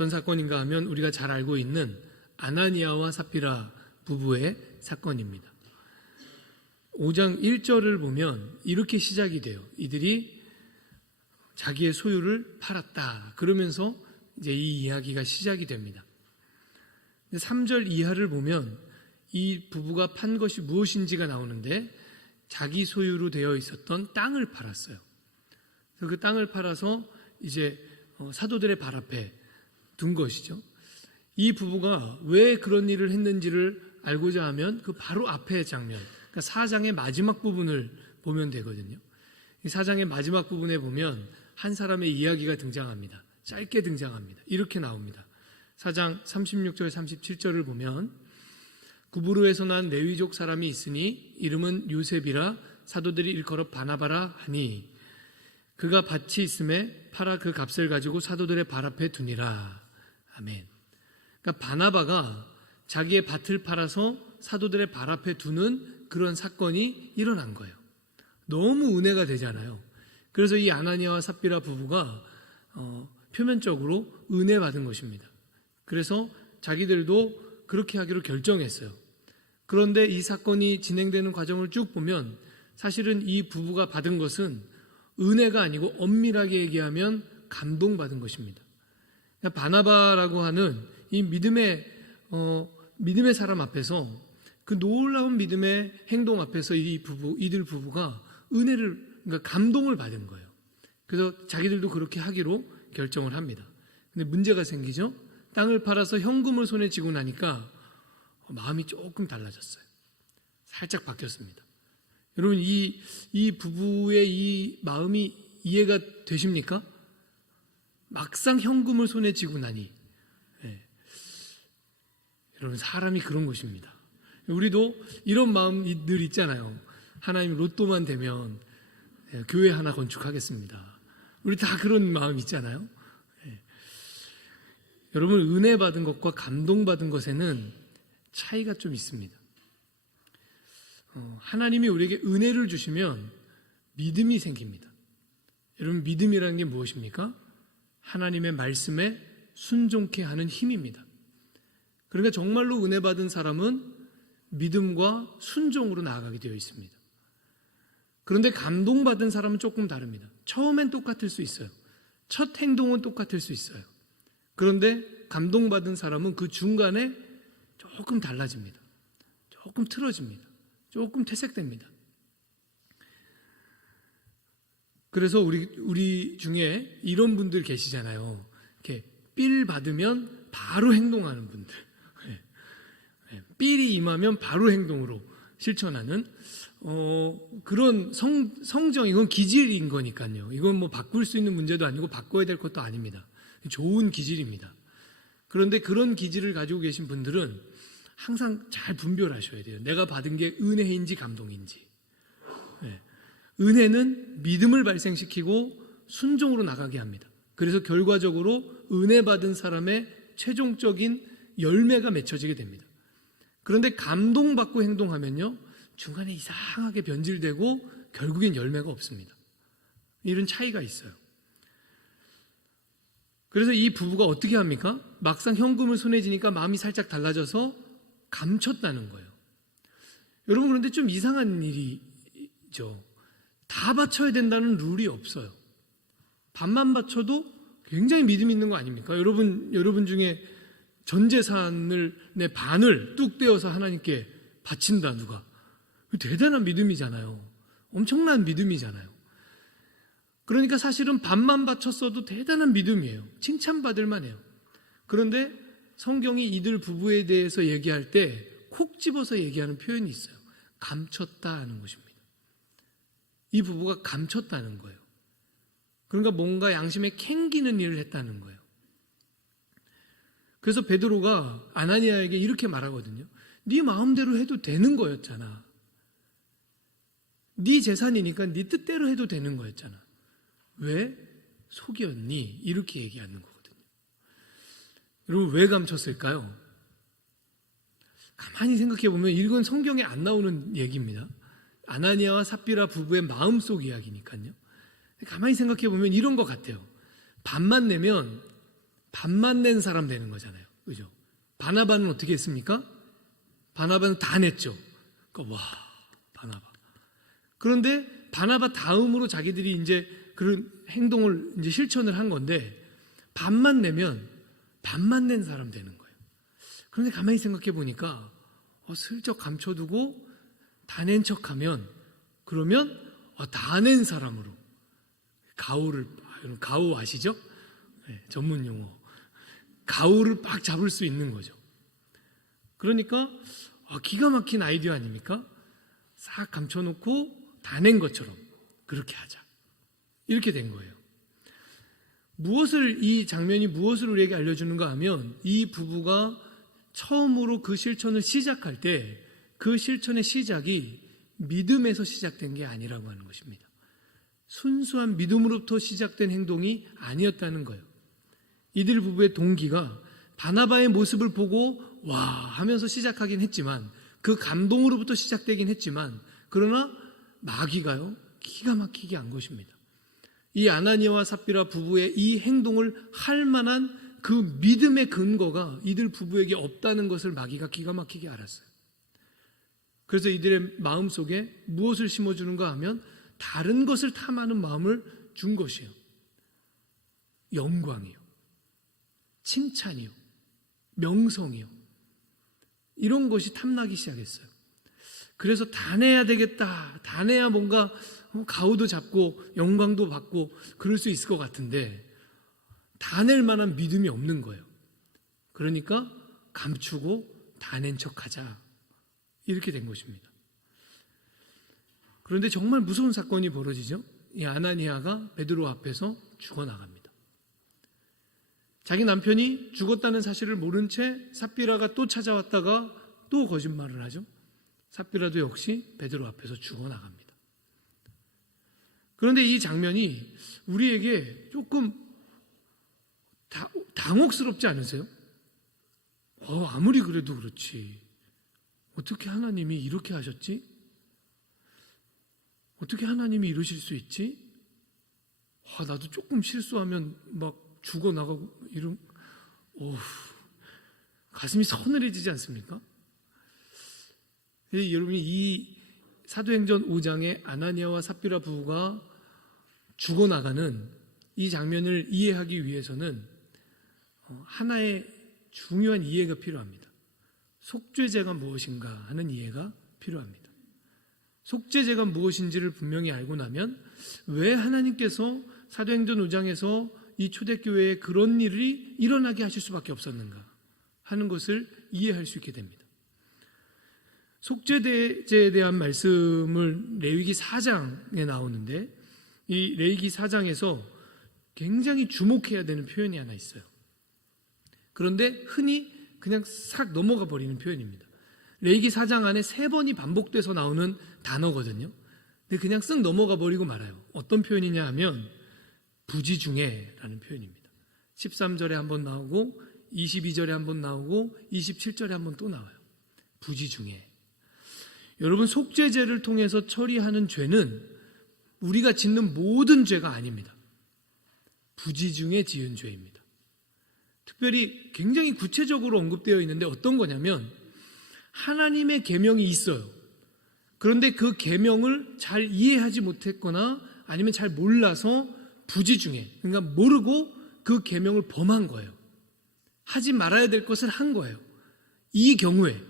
어떤 사건인가 하면 우리가 잘 알고 있는 아나니아와 삽비라 부부의 사건입니다. 5장 1절을 보면 이렇게 시작이 돼요. 이들이 자기의 소유를 팔았다. 그러면서 이제 이 이야기가 시작이 됩니다. 3절 이하를 보면 이 부부가 판 것이 무엇인지가 나오는데 자기 소유로 되어 있었던 땅을 팔았어요. 그래서 그 땅을 팔아서 이제 사도들의 발 앞에 둔 것이죠. 이 부부가 왜 그런 일을 했는지를 알고자 하면 그 바로 앞의 장면, 그러니까 4장의 마지막 부분을 보면 되거든요. 이 4장의 마지막 부분에 보면 한 사람의 이야기가 등장합니다. 짧게 등장합니다. 이렇게 나옵니다. 4장 36절 37절을 보면 구브로에서 난 레위족 사람이 있으니 이름은 요셉이라 사도들이 일컬어 바나바라 하니 그가 밭이 있음에 팔아 그 값을 가지고 사도들의 발 앞에 두니라. 아멘. 그러니까 바나바가 자기의 밭을 팔아서 사도들의 발 앞에 두는 그런 사건이 일어난 거예요. 너무 은혜가 되잖아요. 그래서 이 아나니아와 삽비라 부부가 표면적으로 은혜 받은 것입니다. 그래서 자기들도 그렇게 하기로 결정했어요. 그런데 이 사건이 진행되는 과정을 쭉 보면 사실은 이 부부가 받은 것은 은혜가 아니고 엄밀하게 얘기하면 감동받은 것입니다. 바나바라고 하는 이 믿음의 사람 앞에서 그 놀라운 믿음의 행동 앞에서 이들 부부가 그러니까 감동을 받은 거예요. 그래서 자기들도 그렇게 하기로 결정을 합니다. 근데 문제가 생기죠. 땅을 팔아서 현금을 손에 쥐고 나니까 마음이 조금 달라졌어요. 살짝 바뀌었습니다. 여러분 이 부부의 이 마음이 이해가 되십니까? 막상 현금을 손에 쥐고 나니 여러분 사람이 그런 것입니다. 우리도 이런 마음 늘 있잖아요. 하나님 로또만 되면 교회 하나 건축하겠습니다. 우리 다 그런 마음 있잖아요. 여러분 은혜 받은 것과 감동 받은 것에는 차이가 좀 있습니다. 하나님이 우리에게 은혜를 주시면 믿음이 생깁니다. 여러분 믿음이라는 게 무엇입니까? 하나님의 말씀에 순종케 하는 힘입니다. 그러니까 정말로 은혜 받은 사람은 믿음과 순종으로 나아가게 되어 있습니다. 그런데 감동받은 사람은 조금 다릅니다. 처음엔 똑같을 수 있어요. 첫 행동은 똑같을 수 있어요. 그런데 감동받은 사람은 그 중간에 조금 달라집니다. 조금 틀어집니다. 조금 퇴색됩니다. 그래서 우리 중에 이런 분들 계시잖아요. 이렇게 삘 받으면 바로 행동하는 분들. 삘이 임하면 바로 행동으로 실천하는 그런 성정, 이건 기질인 거니까요. 이건 뭐 바꿀 수 있는 문제도 아니고 바꿔야 될 것도 아닙니다. 좋은 기질입니다. 그런데 그런 기질을 가지고 계신 분들은 항상 잘 분별하셔야 돼요. 내가 받은 게 은혜인지 감동인지. 은혜는 믿음을 발생시키고 순종으로 나가게 합니다. 그래서 결과적으로 은혜 받은 사람의 최종적인 열매가 맺혀지게 됩니다. 그런데 감동받고 행동하면요, 중간에 이상하게 변질되고 결국엔 열매가 없습니다. 이런 차이가 있어요. 그래서 이 부부가 어떻게 합니까? 막상 현금을 손에 쥐니까 마음이 살짝 달라져서 감췄다는 거예요. 여러분, 그런데 좀 이상한 일이죠. 다 바쳐야 된다는 룰이 없어요. 반만 바쳐도 굉장히 믿음 있는 거 아닙니까? 여러분 중에 전 재산을 내 반을 뚝 떼어서 하나님께 바친다, 누가. 대단한 믿음이잖아요. 엄청난 믿음이잖아요. 그러니까 사실은 반만 바쳤어도 대단한 믿음이에요. 칭찬받을 만해요. 그런데 성경이 이들 부부에 대해서 얘기할 때 콕 집어서 얘기하는 표현이 있어요. 감췄다 하는 것입니다. 이 부부가 감췄다는 거예요. 그러니까 뭔가 양심에 캥기는 일을 했다는 거예요. 그래서 베드로가 아나니아에게 이렇게 말하거든요. 네 마음대로 해도 되는 거였잖아. 네 재산이니까 네 뜻대로 해도 되는 거였잖아. 왜 속였니? 이렇게 얘기하는 거거든요. 여러분, 왜 감췄을까요? 가만히 생각해 보면 이건 성경에 안 나오는 얘기입니다. 아나니아와 삽비라 부부의 마음속 이야기니까요. 가만히 생각해 보면 이런 것 같아요. 반만 내면 반만 낸 사람 되는 거잖아요. 그죠? 바나바는 어떻게 했습니까? 바나바는 다 냈죠. 그러니까 와, 바나바. 그런데 바나바 다음으로 자기들이 이제 그런 행동을 이제 실천을 한 건데, 반만 내면 반만 낸 사람 되는 거예요. 그런데 가만히 생각해 보니까 슬쩍 감춰두고 다 낸 척하면, 그러면 다 낸 사람으로 가우 아시죠? 네, 전문 용어. 가우를 빡 잡을 수 있는 거죠. 그러니까 기가 막힌 아이디어 아닙니까? 싹 감춰놓고 다 낸 것처럼 그렇게 하자. 이렇게 된 거예요. 이 장면이 무엇을 우리에게 알려주는가 하면, 이 부부가 처음으로 그 실천을 시작할 때 그 실천의 시작이 믿음에서 시작된 게 아니라고 하는 것입니다. 순수한 믿음으로부터 시작된 행동이 아니었다는 거예요. 이들 부부의 동기가 바나바의 모습을 보고 와 하면서 시작하긴 했지만, 그 감동으로부터 시작되긴 했지만, 그러나 마귀가요 기가 막히게 한 것입니다. 이 아나니아와 삽비라 부부의 이 행동을 할 만한 그 믿음의 근거가 이들 부부에게 없다는 것을 마귀가 기가 막히게 알았어요. 그래서 이들의 마음속에 무엇을 심어주는가 하면 다른 것을 탐하는 마음을 준 것이에요. 영광이요, 칭찬이요, 명성이요, 이런 것이 탐나기 시작했어요. 그래서 다 내야 되겠다, 다 내야 뭔가 가우도 잡고 영광도 받고 그럴 수 있을 것 같은데, 다 낼 만한 믿음이 없는 거예요. 그러니까 감추고 다 낸 척하자, 이렇게 된 것입니다. 그런데 정말 무서운 사건이 벌어지죠. 이 아나니아가 베드로 앞에서 죽어나갑니다. 자기 남편이 죽었다는 사실을 모른 채 삽비라가 또 찾아왔다가 또 거짓말을 하죠. 삽비라도 역시 베드로 앞에서 죽어나갑니다. 그런데 이 장면이 우리에게 조금 당혹스럽지 않으세요? 아무리 그래도 그렇지, 어떻게 하나님이 이렇게 하셨지? 어떻게 하나님이 이러실 수 있지? 나도 조금 실수하면 막 죽어나가고 가슴이 서늘해지지 않습니까? 여러분이 이 사도행전 5장의 아나니아와 삽비라 부부가 죽어나가는 이 장면을 이해하기 위해서는 하나의 중요한 이해가 필요합니다. 속죄제가 무엇인가 하는 이해가 필요합니다. 속죄제가 무엇인지를 분명히 알고 나면 왜 하나님께서 사도행전 5장에서 이 초대교회에 그런 일이 일어나게 하실 수밖에 없었는가 하는 것을 이해할 수 있게 됩니다. 속죄제에 대한 말씀을 레위기 4장에 나오는데, 이 레위기 4장에서 굉장히 주목해야 되는 표현이 하나 있어요. 그런데 흔히 그냥 싹 넘어가 버리는 표현입니다. 레위기 4장 안에 3번이 반복돼서 나오는 단어거든요. 근데 그냥 쓱 넘어가 버리고 말아요. 어떤 표현이냐 하면 부지중에라는 표현입니다. 13절에 한번 나오고 22절에 한번 나오고 27절에 한번 또 나와요. 부지중에. 여러분, 속죄제를 통해서 처리하는 죄는 우리가 짓는 모든 죄가 아닙니다. 부지중에 지은 죄입니다. 특별히 굉장히 구체적으로 언급되어 있는데 어떤 거냐면, 하나님의 계명이 있어요. 그런데 그 계명을 잘 이해하지 못했거나 아니면 잘 몰라서 부지중에, 그러니까 모르고 그 계명을 범한 거예요. 하지 말아야 될 것을 한 거예요. 이 경우에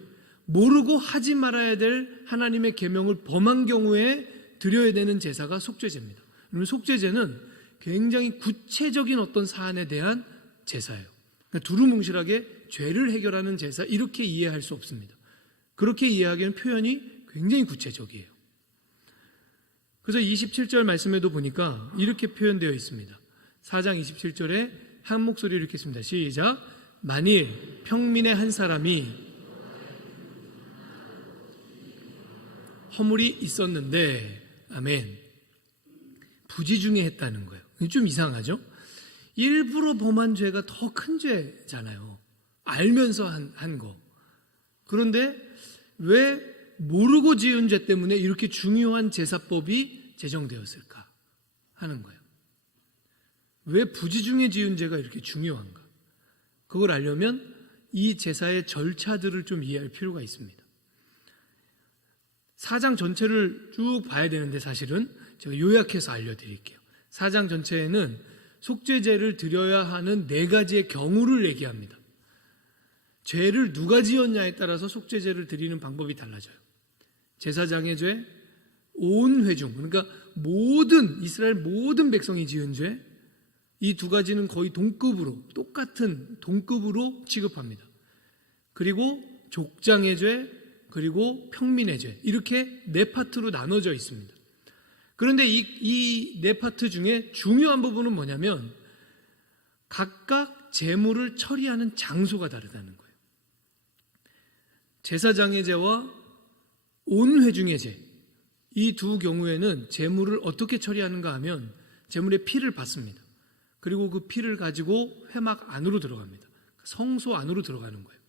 모르고 하지 말아야 될 하나님의 계명을 범한 경우에 드려야 되는 제사가 속죄제입니다. 속죄제는 굉장히 구체적인 어떤 사안에 대한 제사예요. 그러니까 두루뭉실하게 죄를 해결하는 제사, 이렇게 이해할 수 없습니다. 그렇게 이해하기에는 표현이 굉장히 구체적이에요. 그래서 27절 말씀에도 보니까 이렇게 표현되어 있습니다. 4장 27절에 한 목소리로 읽겠습니다. 시작. 만일 평민의 한 사람이 허물이 있었는데, 아멘, 부지중에 했다는 거예요. 좀 이상하죠? 일부러 범한 죄가 더 큰 죄잖아요. 알면서 한 거. 그런데 왜 모르고 지은 죄 때문에 이렇게 중요한 제사법이 제정되었을까 하는 거예요. 왜 부지중에 지은 죄가 이렇게 중요한가? 그걸 알려면 이 제사의 절차들을 좀 이해할 필요가 있습니다. 4장 전체를 쭉 봐야 되는데 사실은 제가 요약해서 알려드릴게요. 4장 전체에는 속죄제를 드려야 하는 4가지의 경우를 얘기합니다. 죄를 누가 지었냐에 따라서 속죄제를 드리는 방법이 달라져요. 제사장의 죄, 온 회중, 그러니까 이스라엘 모든 백성이 지은 죄, 이 2가지는 거의 똑같은 동급으로 취급합니다. 그리고 족장의 죄, 그리고 평민의 죄, 이렇게 4파트로 나눠져 있습니다. 그런데 이 4파트 중에 중요한 부분은 뭐냐면 각각 제물을 처리하는 장소가 다르다는 거예요. 제사장의 죄와 온 회중의 죄, 이 2 경우에는 제물을 어떻게 처리하는가 하면 제물의 피를 받습니다. 그리고 그 피를 가지고 회막 안으로 들어갑니다. 성소 안으로 들어가는 거예요.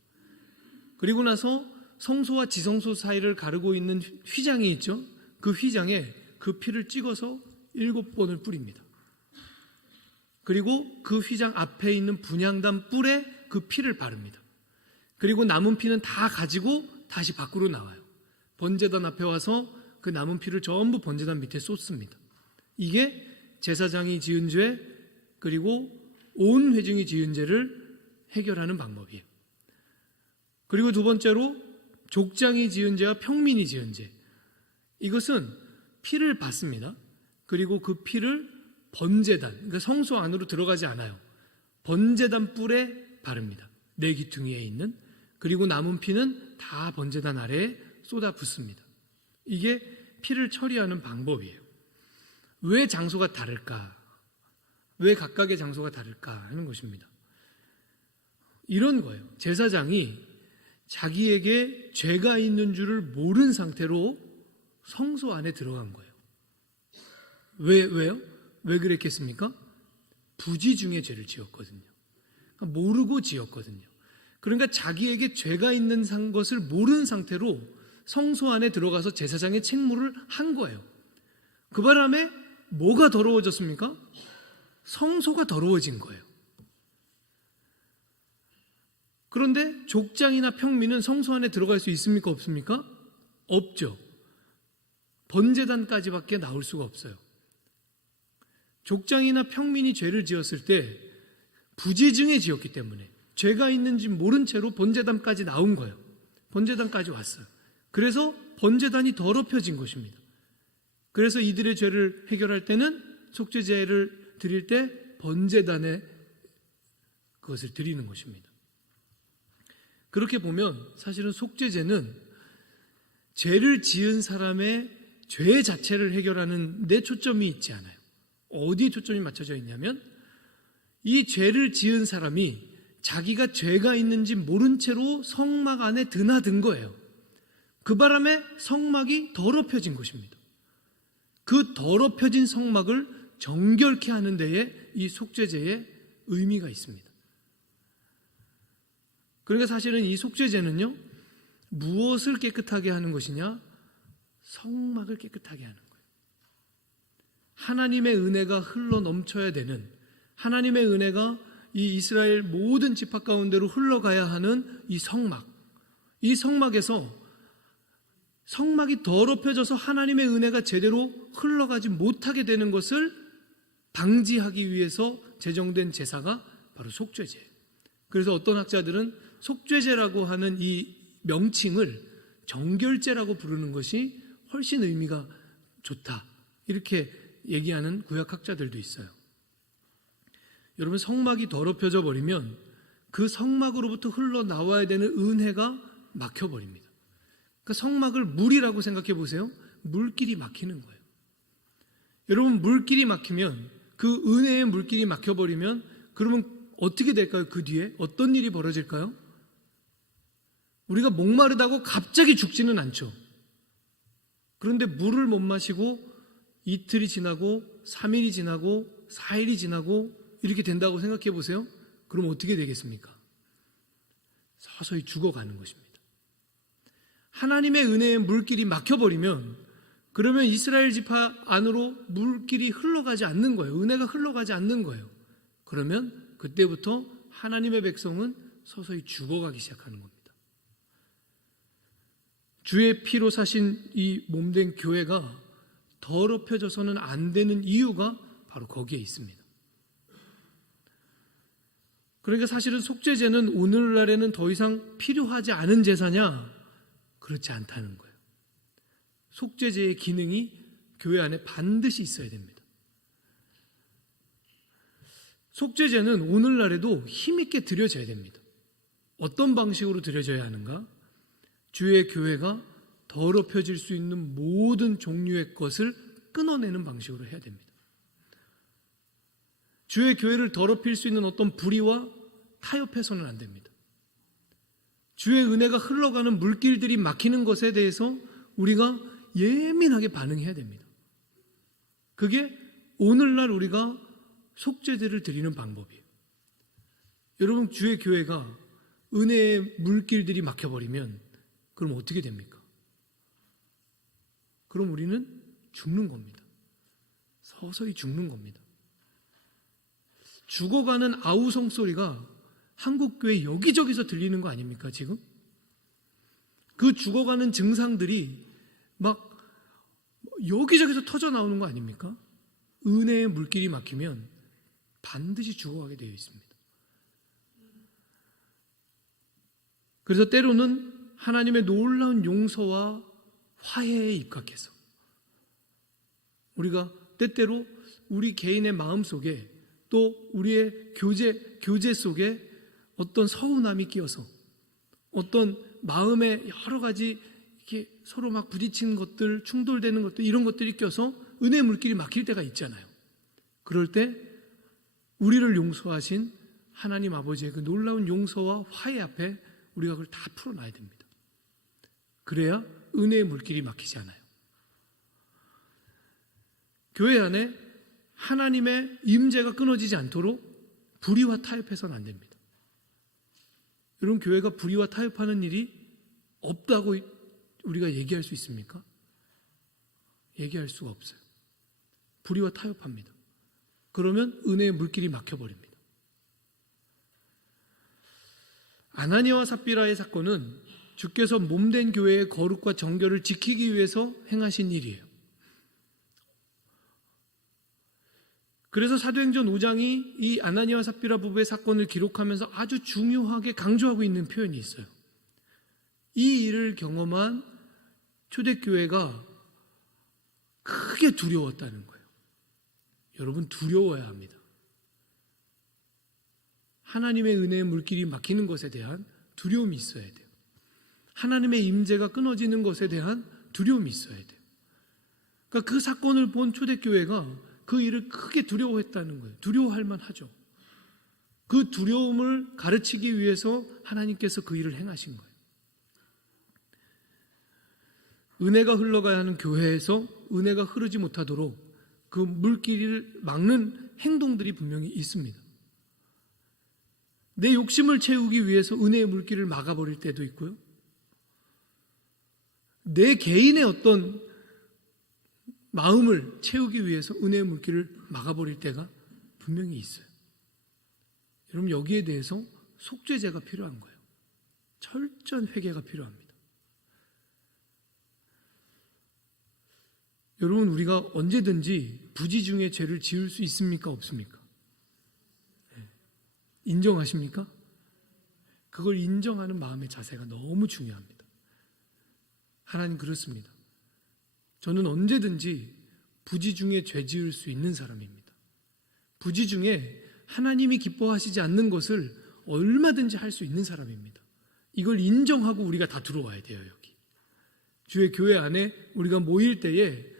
그리고 나서 성소와 지성소 사이를 가르고 있는 휘장이 있죠. 그 휘장에 그 피를 찍어서 7번을 뿌립니다. 그리고 그 휘장 앞에 있는 분향단 뿔에 그 피를 바릅니다. 그리고 남은 피는 다 가지고 다시 밖으로 나와요. 번제단 앞에 와서 그 남은 피를 전부 번제단 밑에 쏟습니다. 이게 제사장이 지은 죄, 그리고 온 회중이 지은 죄를 해결하는 방법이에요. 그리고 2번째로 족장이 지은 죄와 평민이 지은 죄, 이것은 피를 받습니다. 그리고 그 피를 번제단, 그러니까 성소 안으로 들어가지 않아요. 번제단 뿔에 바릅니다. 내 귀퉁이에 있는. 그리고 남은 피는 다 번제단 아래에 쏟아 붓습니다. 이게 피를 처리하는 방법이에요. 왜 장소가 다를까? 왜 각각의 장소가 다를까 하는 것입니다. 이런 거예요. 제사장이 자기에게 죄가 있는 줄을 모른 상태로 성소 안에 들어간 거예요. 왜요? 왜 그랬겠습니까? 부지 중에 죄를 지었거든요. 그러니까 모르고 지었거든요. 그러니까 자기에게 죄가 있는 것을 모른 상태로 성소 안에 들어가서 제사장의 책무를 한 거예요. 그 바람에 뭐가 더러워졌습니까? 성소가 더러워진 거예요. 그런데 족장이나 평민은 성소 안에 들어갈 수 있습니까? 없습니까? 없죠. 번제단까지밖에 나올 수가 없어요. 족장이나 평민이 죄를 지었을 때 부지 중에 지었기 때문에 죄가 있는지 모른 채로 번제단까지 나온 거예요. 번제단까지 왔어요. 그래서 번제단이 더럽혀진 것입니다. 그래서 이들의 죄를 해결할 때는 속죄제를 드릴 때 번제단에 그것을 드리는 것입니다. 그렇게 보면 사실은 속죄제는 죄를 지은 사람의 죄 자체를 해결하는 데 초점이 있지 않아요. 어디에 초점이 맞춰져 있냐면 이 죄를 지은 사람이 자기가 죄가 있는지 모른 채로 성막 안에 드나든 거예요. 그 바람에 성막이 더럽혀진 것입니다. 그 더럽혀진 성막을 정결케 하는 데에 이 속죄제의 의미가 있습니다. 그러니까 사실은 이 속죄제는요, 무엇을 깨끗하게 하는 것이냐? 성막을 깨끗하게 하는 거예요. 하나님의 은혜가 흘러 넘쳐야 되는, 하나님의 은혜가 이 이스라엘 모든 지파 가운데로 흘러가야 하는 이 성막, 이 성막에서 성막이 더럽혀져서 하나님의 은혜가 제대로 흘러가지 못하게 되는 것을 방지하기 위해서 제정된 제사가 바로 속죄제예요. 그래서 어떤 학자들은 속죄제라고 하는 이 명칭을 정결제라고 부르는 것이 훨씬 의미가 좋다, 이렇게 얘기하는 구약학자들도 있어요. 여러분, 성막이 더럽혀져 버리면 그 성막으로부터 흘러나와야 되는 은혜가 막혀버립니다. 그러니까 성막을 물이라고 생각해 보세요. 물길이 막히는 거예요. 여러분, 물길이 막히면, 그 은혜의 물길이 막혀버리면 그러면 어떻게 될까요? 그 뒤에 어떤 일이 벌어질까요? 우리가 목마르다고 갑자기 죽지는 않죠. 그런데 물을 못 마시고 이틀이 지나고 3일이 지나고 4일이 지나고 이렇게 된다고 생각해 보세요. 그럼 어떻게 되겠습니까? 서서히 죽어가는 것입니다. 하나님의 은혜의 물길이 막혀버리면, 그러면 이스라엘 지파 안으로 물길이 흘러가지 않는 거예요. 은혜가 흘러가지 않는 거예요. 그러면 그때부터 하나님의 백성은 서서히 죽어가기 시작하는 겁니다. 주의 피로 사신 이 몸된 교회가 더럽혀져서는 안 되는 이유가 바로 거기에 있습니다. 그러니까 사실은 속죄제는 오늘날에는 더 이상 필요하지 않은 제사냐? 그렇지 않다는 거예요. 속죄제의 기능이 교회 안에 반드시 있어야 됩니다. 속죄제는 오늘날에도 힘있게 드려져야 됩니다. 어떤 방식으로 드려져야 하는가? 주의 교회가 더럽혀질 수 있는 모든 종류의 것을 끊어내는 방식으로 해야 됩니다. 주의 교회를 더럽힐 수 있는 어떤 불의와 타협해서는 안 됩니다. 주의 은혜가 흘러가는 물길들이 막히는 것에 대해서 우리가 예민하게 반응해야 됩니다. 그게 오늘날 우리가 속죄제를 드리는 방법이에요. 여러분, 주의 교회가 은혜의 물길들이 막혀버리면 그럼 어떻게 됩니까? 그럼 우리는 죽는 겁니다. 서서히 죽는 겁니다. 죽어가는 아우성 소리가 한국교회 여기저기서 들리는 거 아닙니까, 지금? 그 죽어가는 증상들이 막 여기저기서 터져 나오는 거 아닙니까? 은혜의 물길이 막히면 반드시 죽어가게 되어 있습니다. 그래서 때로는 하나님의 놀라운 용서와 화해에 입각해서 우리가 때때로 우리 개인의 마음 속에 또 우리의 교제 속에 어떤 서운함이 끼어서 어떤 마음에 여러 가지 이렇게 서로 막 부딪히는 것들, 충돌되는 것들, 이런 것들이 껴서 은혜의 물길이 막힐 때가 있잖아요. 그럴 때 우리를 용서하신 하나님 아버지의 그 놀라운 용서와 화해 앞에 우리가 그걸 다 풀어놔야 됩니다. 그래야 은혜의 물길이 막히지 않아요. 교회 안에 하나님의 임재가 끊어지지 않도록 불의와 타협해서는 안 됩니다. 여러분, 교회가 불의와 타협하는 일이 없다고 우리가 얘기할 수 있습니까? 얘기할 수가 없어요. 불의와 타협합니다. 그러면 은혜의 물길이 막혀버립니다. 아나니아와 삽비라의 사건은 주께서 몸된 교회의 거룩과 정결을 지키기 위해서 행하신 일이에요. 그래서 사도행전 5장이 이 아나니아와 삽비라 부부의 사건을 기록하면서 아주 중요하게 강조하고 있는 표현이 있어요. 이 일을 경험한 초대교회가 크게 두려웠다는 거예요. 여러분, 두려워야 합니다. 하나님의 은혜의 물길이 막히는 것에 대한 두려움이 있어야 돼요. 하나님의 임재가 끊어지는 것에 대한 두려움이 있어야 돼요. 그러니까 그 사건을 본 초대교회가 그 일을 크게 두려워했다는 거예요. 두려워할 만하죠. 그 두려움을 가르치기 위해서 하나님께서 그 일을 행하신 거예요. 은혜가 흘러가야 하는 교회에서 은혜가 흐르지 못하도록 그 물길을 막는 행동들이 분명히 있습니다. 내 욕심을 채우기 위해서 은혜의 물길을 막아버릴 때도 있고요. 내 개인의 어떤 마음을 채우기 위해서 은혜의 물길을 막아버릴 때가 분명히 있어요. 여러분, 여기에 대해서 속죄제가 필요한 거예요. 철저한 회개가 필요합니다. 여러분, 우리가 언제든지 부지 중에 죄를 지을 수 있습니까? 없습니까? 인정하십니까? 그걸 인정하는 마음의 자세가 너무 중요합니다. 하나님 그렇습니다. 저는 언제든지 부지 중에 죄 지을 수 있는 사람입니다. 부지 중에 하나님이 기뻐하시지 않는 것을 얼마든지 할 수 있는 사람입니다. 이걸 인정하고 우리가 다 들어와야 돼요. 여기 주의 교회 안에 우리가 모일 때에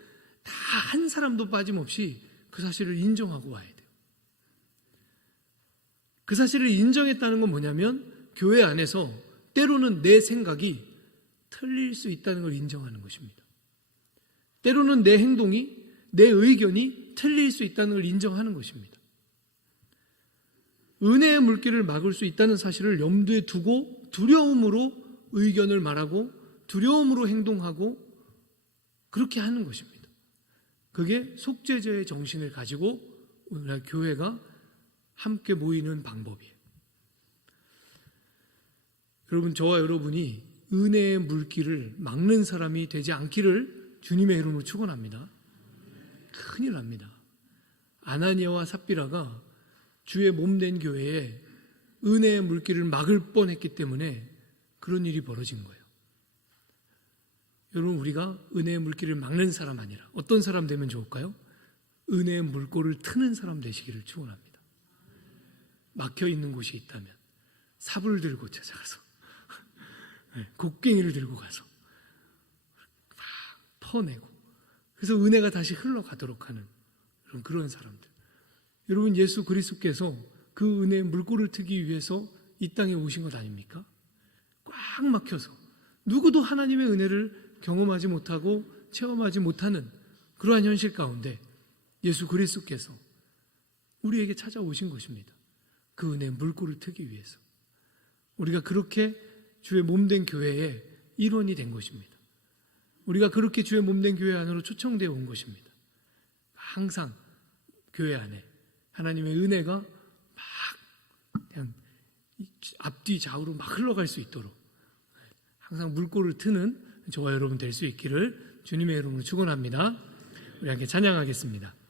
다 한 사람도 빠짐없이 그 사실을 인정하고 와야 돼요. 그 사실을 인정했다는 건 뭐냐면 교회 안에서 때로는 내 생각이 틀릴 수 있다는 걸 인정하는 것입니다. 때로는 내 행동이, 내 의견이 틀릴 수 있다는 걸 인정하는 것입니다. 은혜의 물길을 막을 수 있다는 사실을 염두에 두고 두려움으로 의견을 말하고 두려움으로 행동하고 그렇게 하는 것입니다. 그게 속죄제의 정신을 가지고 오늘날 교회가 함께 모이는 방법이에요. 여러분, 저와 여러분이 은혜의 물길을 막는 사람이 되지 않기를 주님의 이름으로 축원합니다. 큰일 납니다. 아나니아와 삽비라가 주의 몸된 교회에 은혜의 물길을 막을 뻔했기 때문에 그런 일이 벌어진 거예요. 여러분, 우리가 은혜의 물길을 막는 사람 아니라 어떤 사람 되면 좋을까요? 은혜의 물꼬를 트는 사람 되시기를 축원합니다. 막혀 있는 곳이 있다면 삽을 들고 찾아가서 곡괭이를 들고 가서 막 퍼내고, 그래서 은혜가 다시 흘러가도록 하는 그런 사람들. 여러분, 예수 그리스도께서 그 은혜의 물꼬를 트기 위해서 이 땅에 오신 것 아닙니까? 꽉 막혀서 누구도 하나님의 은혜를 경험하지 못하고 체험하지 못하는 그러한 현실 가운데 예수 그리스도께서 우리에게 찾아오신 것입니다. 그 은혜의 물꼬를 트기 위해서. 우리가 그렇게 주의 몸된 교회의 일원이 된 것입니다. 우리가 그렇게 주의 몸된 교회 안으로 초청되어 온 것입니다. 항상 교회 안에 하나님의 은혜가 막 그냥 앞뒤 좌우로 막 흘러갈 수 있도록 항상 물꼬를 트는 저와 여러분 될 수 있기를 주님의 이름으로 축원합니다. 우리 함께 찬양하겠습니다.